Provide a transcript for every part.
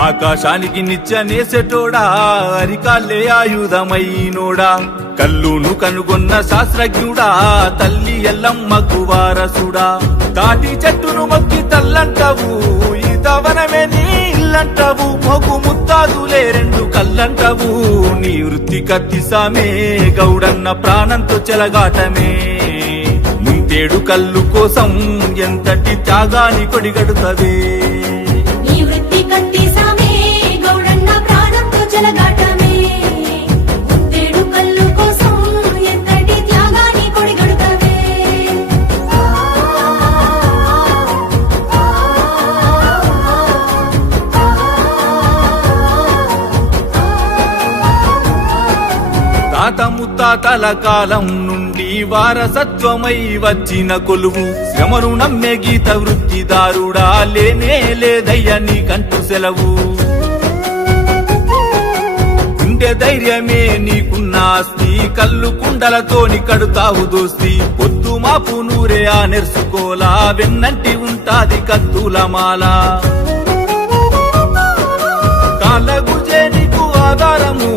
ఆకాశానికి నిత్యనేసెటోడా అరికాళ్ళే ఆయుధమైనోడా కల్లును కనుగొన్న శాస్త్రజ్ఞుడా తల్లి ఎల్లమ్మకు వారసుడా తాటి చెట్టును మొక్కి తల్లంటవు ఈతవనమే నీ ఇల్లంటవు మొగు ముత్తాదులే రెండు కల్లంటవు నీ వృత్తి కత్తిసామే గౌడన్న ప్రాణంతో చెలగాటమే ముంతేడు కల్లు కోసం ఎంతటి త్యాగాని కొడిగడుతవే నీ వృత్తి కత్తిసామే గౌడన్న ప్రాణంతో చెలగాటమే ముంతేడు కల్లు కోసం ఎంతటి త్యాగాని కొడిగడుతవే తాత ముత్తాతల కాలం నుండి వారసత్వమై వచ్చిన కొలువు శ్రమను నమ్మే గీత వృత్తిదారుడా లేనే లేదయ్య నీకంటూ సెలవు గుండె ధైర్యమే నీకున్న ఆస్తి కల్లు కుండలతోని కడుతావు దోస్తి పొద్దు మాపు నూరే ఆ నెర్సుకోలా వెన్నంటి ఉంటాది కత్తుల మాల కాళ్ళగుజే నీకు ఆధారము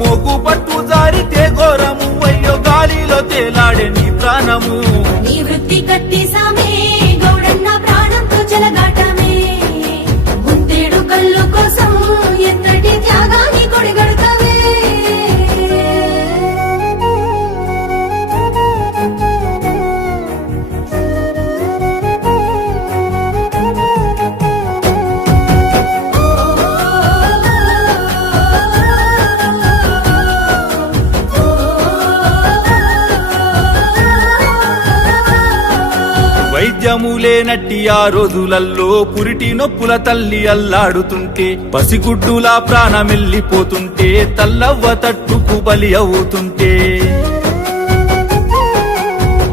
మోగు పట్టు జారితే ఘోరము అయ్యో గాలిలో తేలాడే నీ ప్రాణము నీ వృత్తి కత్తిసామే గౌడన్న ప్రాణంతో చెలగాటమే ముంతేడు కల్లు కోసం ఎంతటి త్యాగాని కొడిగడుతవే వైద్యములేనట్టి ఆ రోజులల్లో పురిటి నొప్పుల తల్లి అల్లాడుతుంటే పసిగుడ్డులా ప్రాణమెల్లిపోతుంటే తల్లవ్వ తట్టుకు బలి అవుతుంటే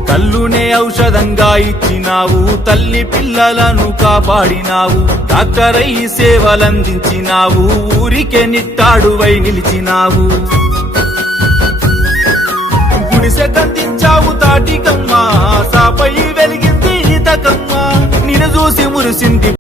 కల్లునే ఔషధంగా ఇచ్చినావు తల్లి పిల్లలను కాపాడినావు డాక్టర్ అయి సేవలందించినావు ఊరికే నిట్టాడువై నిలిచినావు గుడిసె కందించావు తాటికమ్మ సాపై వెలిగింది ఈతకమ్మ నిన్ను చూసి మురిసింది